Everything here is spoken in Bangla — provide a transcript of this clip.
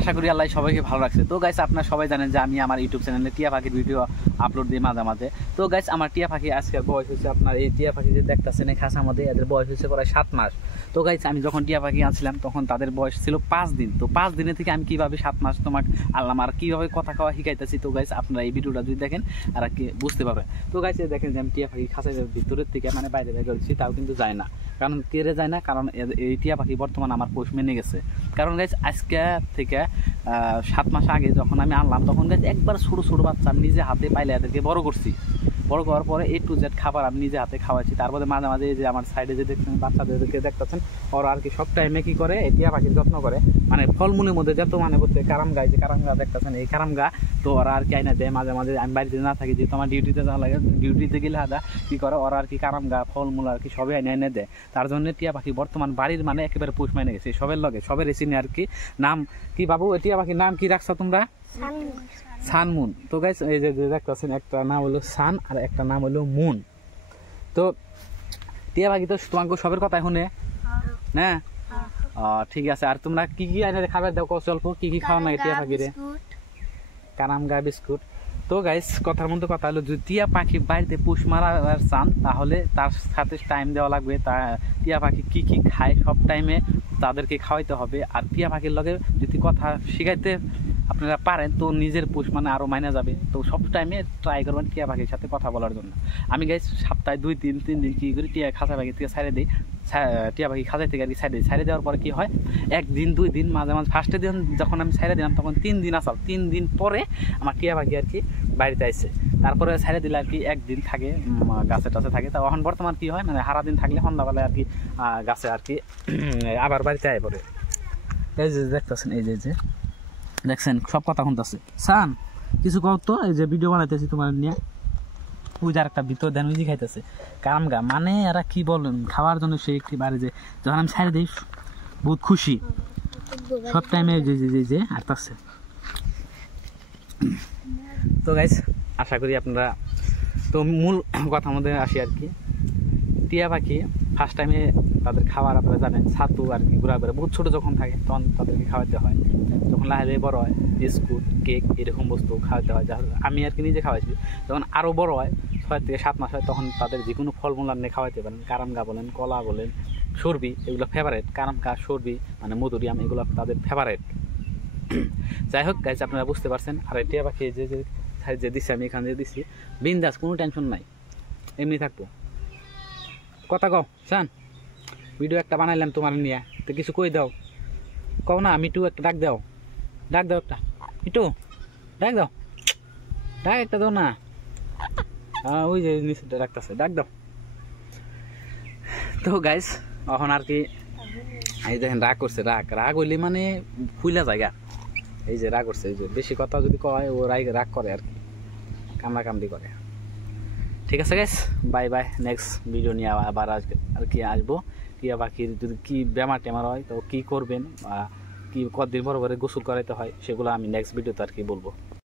আশা করি আল্লাহ সবাইকে ভালো রাখছে। তো গাইস আপনারা সবাই জানেন যে আমি আমার ইউটিউব চ্যানেলে টিয়া পাখির ভিডিও আপলোড দিই মাঝে মাঝে। তো গাইস আমার টিয়া পাখি আজকের বয়স হচ্ছে আপনার এই টিয়া পাখি যে দেখতেছেন এই খাঁচার মধ্যে এদের বয়স হচ্ছে প্রায় 7 মাস। তো গাইস আমি যখন টিয়া পাখি আনছিলাম তখন তাদের বয়স ছিল 5 দিন। তো 5 দিনে থেকে আমি কিভাবে 7 মাস তোমাকে আল্লাহ আর কিভাবে কথা খাওয়া শিখাইতেছি। তো গাইস আপনারা এই ভিডিওটা যদি দেখেন আর কি বুঝতে পারবেন। তো গাইস দেখেন যে আমি টিয়া পাখি খাঁচার ভিতরের থেকে মানে বাইরে বের করেছি, তাও কিন্তু যায় না। কারণ কেড়ে যায় না, কারণ এই টিয়া পাখি বর্তমান আমার পোষ মেনে গেছে। কারণ গাইস আজকে থেকে 7 মাস আগে যখন আমি আনলাম তখন গাইস একবার ছোটো ছোটো বাচ্চা আমি নিজে হাতে পাইলে এদেরকে বড় করছি। বড় করার পরে A to Z খাবার আমি নিজে হাতে খাওয়াচ্ছি। তারপরে মাঝে মাঝে যে আমার সাইডে যে দেখছেন বাচ্চাদেরকে দেখতেছেন ওরা আর কি সব টাইমে কি করে এই টিয়া পাখির যত্ন করে। মানে ফলমূলের মধ্যে যত মানে করতে কারাম গাছ, যে কারাম গাছ দেখতেছেন এই কারাম গা, তো ওরা আর কি আইনা দেয় মাঝে মাঝে। আমি বাড়িতে না থাকি, যেহেতু আমার ডিউটিতে যাওয়া লাগে, ডিউটিতে গেলে হাদা কী করে ওরা আর কি কারাম গা ফলমূল আর কি সবই এনে দেয়। তার জন্য টিয়া পাখি বর্তমান বাড়ির মানে একেবারে পোষ মেনে গেছে সবের লগে, সবের এসিনে আর কি। নাম কি বাবু টিয়া পাখির নাম কি রাখছো তোমরা? সানমুন। তো গাইস এই যে দেখতেছেন একটা নাম হলো সান আর একটা নাম হলো মুন। তো টিয়া পাখি তো তোমাকে সবের কথা শুনে না? ঠিক আছে। আর তোমরা কি কি আইনে খাবার দাও অল্প কি কি খাওয়া নাই টিয়া পাখিরে? কারাম গা বিস্কুট। তো গাইস কথার মধ্যে কথা হলো যদি টিয়া পাখি বাড়িতে পুষ মারার চান তাহলে তার সাথে টাইম দেওয়া লাগবে। তা টিয়া পাখি কি কি খায় সব টাইমে তাদেরকে খাওয়াইতে হবে। আর টিয়া পাখির লগে যদি কথা শিখাইতে আপনারা পারেন তো নিজের পোষ মানে আরও মাইনে যাবে। তো সব টাইমে ট্রাই করবেন টিয়া পাখির সাথে কথা বলার জন্য। আমি গাইস সপ্তাহে 2-3 দিন কী করি টিয়া খাঁচা পাখি থেকে ছাড়ে দিই, টিয়া পাখি খাঁচা থেকে আর কি ছাড়ে দেওয়ার পরে কী হয় 1-2 দিন মাঝে মাঝে ফার্স্টের দিন যখন আমি ছাড়ে দিলাম তখন 3 দিন আসাল, 3 দিন পরে আমার টিয়া পাখি আর কি বাড়িতে আসছে। তারপরে ছাড়ে দিলে আর কি 1 দিন থাকে গাছে টাছে থাকে। তা এখন বর্তমান কী হয় মানে সারা দিন থাকলে সন্ধ্যাবেলায় আর কি গাছে আর কি আবার বাড়িতে আয় পড়ে। এই যে দেখতেছেন এই যে দেখছেন সব কথা শুনতেছে। সান কিছু কর তো, এই যে ভিডিও বানাইতেছি তোমার নিয়ে। পূজার একটা ভিতর দেন উইজি খাইতেছে কারাম গা, মানে এরা কি বলেন খাওয়ার জন্য সে একটি বাড়ি যে যখন আমি ছাড়ে দিই বহুত খুশি সব টাইমে যে আসতেছে। তো গাইস আশা করি আপনারা, তো মূল কথা মধ্যে আসি আর কি। টিয়া পাখি ফার্স্ট টাইমে তাদের খাবার আপনারা জানেন ছাতু আর কি ঘোরা করে বহুত ছোটো যখন থাকে তখন তাদেরকে খাওয়াতে হয়। যখন লাহে বড় হয় বিস্কুট কেক এরকম বস্তু খাওয়াতে হয়। যা আমি আর কি নিজে খাওয়াইছি। যখন আরও বড় হয় 6 থেকে 7 মাস হয় তখন তাদের যে কোনো ফলমূল আপনি খাওয়াইতে পারেন। কারাম গা বলেন, কলা বলেন, সর্বি এগুলো ফেভারেট। কারাম গা সর্বি মানে মধুরিয়াম এগুলো তাদের ফেভারেট। যাই হোক গাইজ আপনারা বুঝতে পারছেন। আর টিয়া পাখি যে দিচ্ছি আমি এখানে যে দিচ্ছি বিন্দাস, কোনো টেনশন নাই, এমনি থাকবো। কথা কও চান, ভিডিও একটা বানাইলাম তোমার নিয়ে, তো কিছু কই দাও, কও না। মিটু একটা ডাক দাও একটা মিটু ডাক দাও একটা দাও না। ওই যে নিচে ডাকতেছে, ডাক দাও। তো গাইস এখন আর কি এই দেখেন রাগ করছে, রাগ হইলে মানে ফুইলা জায়গা। এই যে রাগ করছে, এই যে বেশি কথা যদি কয় ও রাগ করে আর কি, কামড়াকামড়ি করে। ঠিক আছে guys, bye bye. Next video নিয়ে আবার আজকে আর কি আসবো। টিয়া পাখির যদি কি বেমার টেমার হয় তো কি করবেন, কি কতদিন পর গোসল করাইতে হয় সেগুলো আমি নেক্সট ভিডিওতে আর কি বলবো।